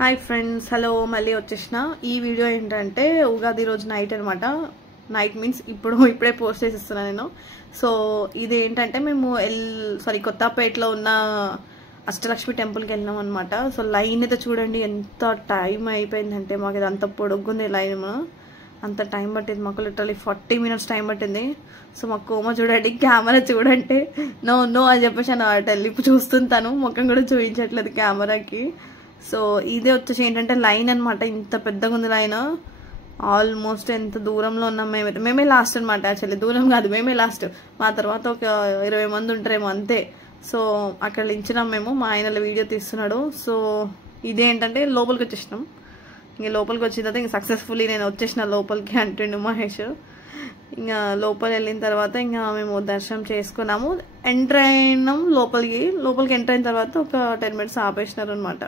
Hi friends, hello. మళ్ళీ వచ్చేసిన. ఈ వీడియో ఏంటంటే ఉగాది రోజు నైట్ అనమాట. నైట్ మీన్స్ ఇప్పుడే పోస్ట్ చేసిస్తున్నాను నేను. సో ఇది ఏంటంటే మేము కొత్తపేటలో ఉన్న అష్టలక్ష్మి టెంపుల్కి వెళ్ళినాం అనమాట. సో లైన్ అయితే చూడండి ఎంత టైం అయిపోయిందంటే, మాకు ఇది అంత పొడుగుంది లైన్. అంత టైం పట్టింది మాకు, లిటరలీ 40 minutes టైం పట్టింది. సో మా కోమ చూడండి, కెమెరా చూడంటే నో నో అని చెప్పేసి ఇప్పుడు చూస్తుంటాను, ముఖం కూడా చూపించట్లేదు కెమెరాకి. సో ఇదే వచ్చేసి ఏంటంటే లైన్ అనమాట. ఇంత పెద్దగా ఉంది లైన్. ఆల్మోస్ట్ ఎంత దూరంలో ఉన్నాం మేమే లాస్ట్ అనమాట. యాక్చువల్లీ దూరం కాదు, మేమే లాస్ట్. మా తర్వాత ఒక 20 మంది ఉంటారేమో అంతే. సో అక్కడ నించున్నాం మేము. మా ఆయన వీడియో తీస్తున్నాడు. సో ఇదేంటంటే లోపలికి వచ్చేసినాం. ఇంక లోపలికి వచ్చిన తర్వాత ఇంక సక్సెస్ఫుల్లీ నేను వచ్చేసిన లోపలికి అంటుండు మహేష్. ఇంకా లోపలి వెళ్ళిన తర్వాత ఇంకా మేము దర్శనం చేసుకున్నాము. ఎంటర్ అయినాం లోపలికి ఎంటర్ అయిన తర్వాత ఒక 10 minutes ఆపేసినారు అనమాట.